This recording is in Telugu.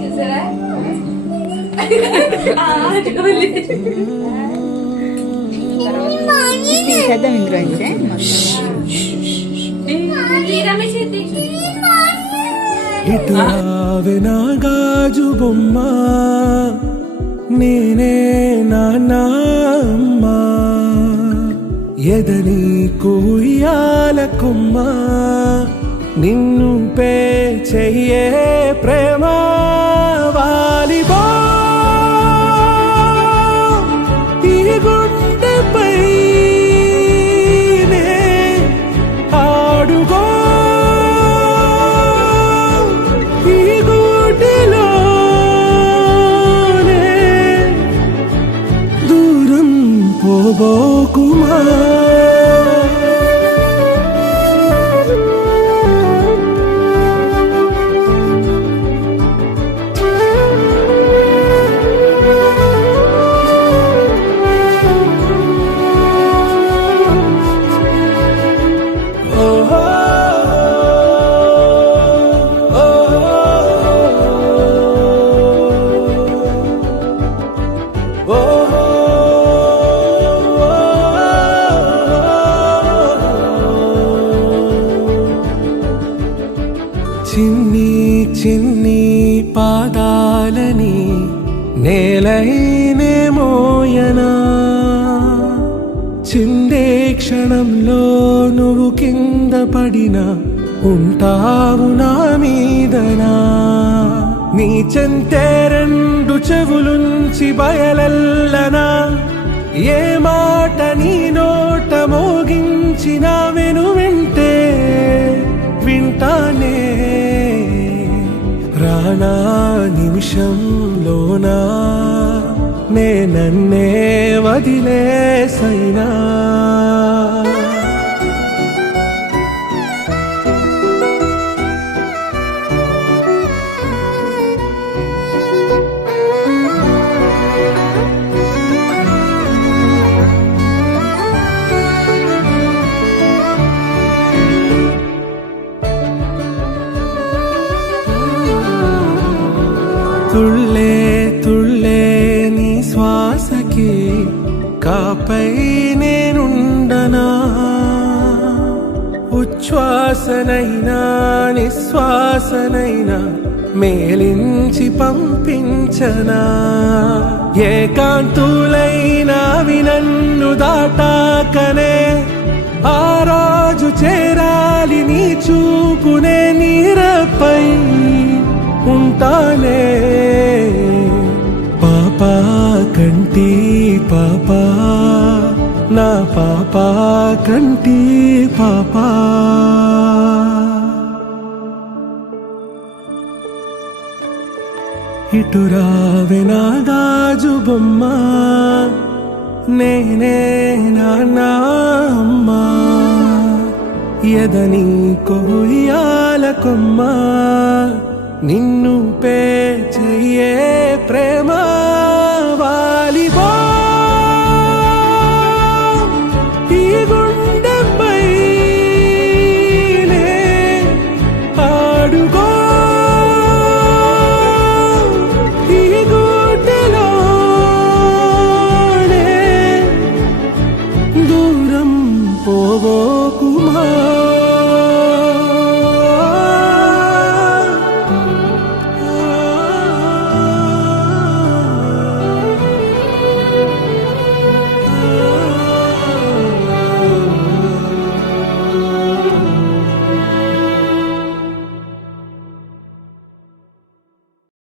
చూసారా చేద్దాం ఇందులో ఇటు రావే నా గాజు బొమ్మ నేనే నాన్నమ్మ ఎదని కుయ్యాల కొమ్మ నిన్ను పే చెయ్యే ప్రేమ వాలిబో ఈ గుండెపై ఆడుగో ఈ గుడిలోనే దూరం పోబోకుమా చిన్ని చిన్ని పాదాలని నేలైనే మోయనా చిందే క్షణంలో నువ్వు కింద పడినా ఉంటావు నా మీదనా నీ చెంతే రెండు చెవులుంచి బయలెల్లనా ఏ మాట నీ నోట మోగించిన వెను వింటే వింటానే రానా నిమిషంలోనా నే నన్నే వదిలేసైనా తుళ్ళే తుళ్ళే నీ శ్వాసకి కాపై నేనుండనా ఉచ్ఛ్వాసనైనా నిశ్వాసనైనా మేలించి పంపించనా ఏకాంతులైనా వినన్ను దాటాకనే ఆ రోజు చేరాలి నీ చూపునే నీరపై ఉంటానే పాపా కంటి పాపా నా పాపా కంటి పాపా ఇటు రావే నా గాజు బొమ్మ నేనే నాన్నమ్మ ఎదని కొయ్యాల కొమ్మ నిన్ను పే చెయ్యే ప్రేమ